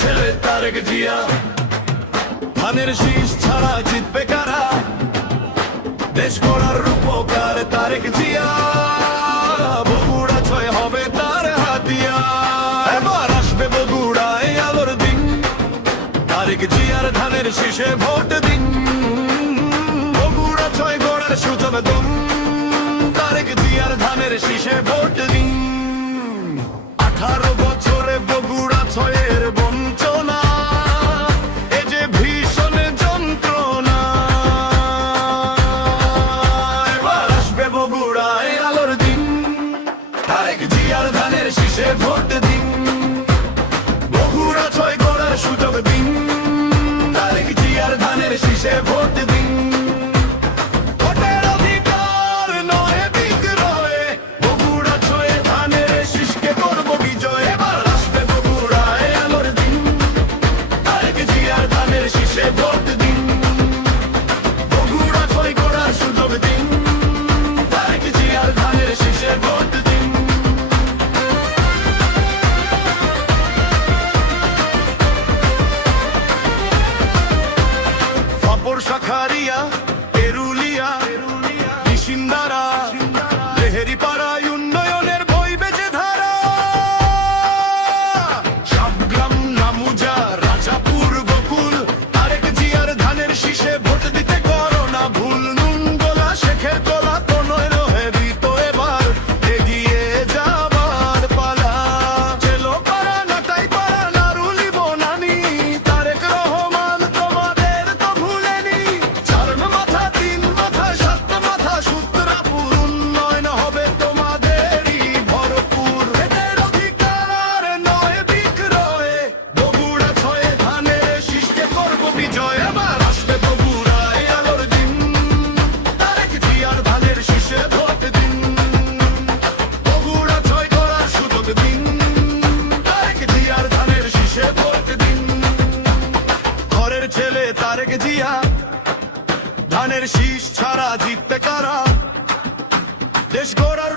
ছেলে তারেক জিয়া। ধানের শীষ ছাড়া জিতবে কারা? দেশ গড়ার রূপকার তারেক জিয়া। বগুড়া 6 হবে তার হাতিয়া। এবার আসবে বগুড়ায় আলোর দিন, তারেক জিয়ার ধানের শীষে ভোট দিন। বগুড়া 6 গড়ার সুজন দুম, তারেক জিয়ার ধানের শীষে ভোট দিন। 18 বছরে বগুড়া 6-এর বঞ্চনা, এ যে ভীষণ যন্ত্রণা। এবার আসবে বগুড়ায় আলোর দিন, তারেক জিয়ার ধানের শীষে ভোট দিন। বগুড়া 6 গড়ার সুযোগ দিন, তারেক জিয়ার ধানের শীষে ভোট দিন। ভোটের অধিকার নয় বিক্রয়, বগুড়া 6 ধানের শীষকে করব বিজয়। এবার আসবে বগুড়ায় আলোর দিন, তারেক জিয়ার ধানের শীষে ভোট দিন। বগুড়া 6 গড়ার সুযোগ দিন, তারেক জিয়ার ধানের শীষে ভোট দিন। শাখারিয়া, এরুলিয়া, নিশিন্দারা, লেহেরি পাড়ায় উন্নয়নের বই বেজে ধারা। সাবগ্রাম, নামুজা, রাজাপুর, গোকুল, তারেক জিয়ার ধানের শীষে ভোট দিতে করো না ভুল। নুনগোলা, শেখের তোলা, তনয় রহেবি তো এবার এগিয়ে যাবার পালা। চেলো পাড়া, নাটাই পাড়া, নারুলি, বনানি, তারেক রহমান তোমাদের তো ভুলেনি। 4 মাথা, 3 মাথা, 7 মাথা, সূত্রাপুর উন্নয়ন হবে তোমাদেরই ভরপুর। এদের অধিকার নয় বিক্রয়, বগুড়া 6 ধানের শীষকে করব বিজয়। এবার আসবে বগুড়ায় আলোর দিন, তারেক জিয়ার ধানের শীষে ভোট দিন। বগুড়া 6 করার সুযোগ দিন, তারেক জিয়ার ধানের শীষে ভোট দিন। ঘরের ছেলে তারেক জিয়া, ধানের শীষ ছাড়া জিততে কারা? দেশ গড়ার